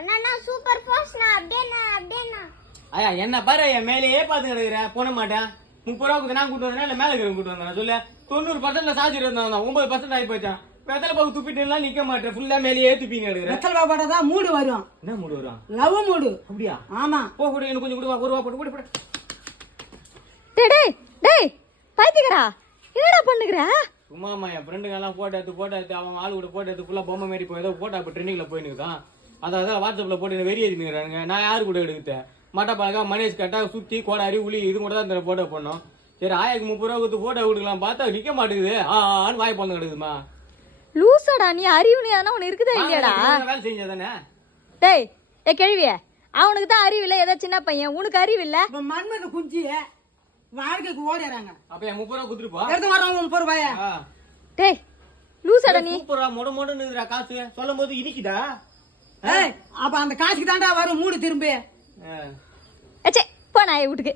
அண்ணா super ஃபாஸ்ட்னா அப்படியே ஐயா என்ன பாரு என் மேலேயே பாத்து கிடக்குறேன் போன மாட்டேன் 30 ரூபாய்க்கு நான் கூட்டு வந்தேன் இல்ல மேல இருக்கிற கூட்டு வந்தேன் சொல்லு 90% சார்ஜ் இருந்தான் 9% ஆகி போச்சான் வெத்தலை பாக்கு துப்பிட்டு நிக்க மாட்டேன் ஃபுல்லா மேலேயே துப்பிங்க எடுக்கிறேன் வெத்தலை பாப்பாட தான் மூடு வரும் என்ன மூடு வரும் லவ் மூடு அப்படியா ஆமா போ கூட எனக்கு கொஞ்சம் கொடுவா 1 ரூபா போட்டு போடு டேய் டேய் பைத்தியக்காரா என்னடா பண்ணுகிற சும்மாமா என் ஃப்ரெண்டுங்க எல்லாம் போட்டோ எடுத்து அவங்க ஆளு கூட போட்டோ எடுத்து ஃபுல்லா பொம்மை மாரி போய் ஏதோ போட்டோ இப்போ ட்ரெண்டிங்ல போயினுக்குதான் அதான் வாட்ஸ்அப்ல போட்டு வெறி ஏறினுங்கிறானுங்க நான் யாரு கூட எடுத்தேன் மட்டை பழக்கா மனேஷ் கட்டா சுத்தி கோடாரி உளி இது கூட தான் இந்த போட்டோ பண்ணோம் சரி ஆயாக்கு 30 ரூபா கொடுத்து போட்டோ கொடுக்கலாம் பார்த்தா நிக்க மாட்டேங்குது ஆன்னு வாய் பண்ண கிடக்குதுமா லூசாடா நீ அறிவு நீ உனக்கு இருக்குதா இல்லையாடா வேலை செஞ்சதானே டேய் ஏ கேள்வியே அவனுக்கு தான் அறிவு இல்லை ஏதோ சின்ன பையன் உனக்கு அறிவு இல்ல இப்ப மண்மேல குஞ்சி வாழ்க்கைக்கு ஓடிறாங்க அப்ப என் 30 ரூபா கொடுத்துருப்பா எடுத்து வரவங்க 30 ரூபாயா டேய் லூசாடா நீ 30 ரூபா மொடன்னு காசு சொல்லும் போது இடிக்குதா ஏய் அப்ப அந்த காசுக்கு தாண்டா வரும் மூடு திரும்பி ஏச்சே போ நான் வீட்டுக்கு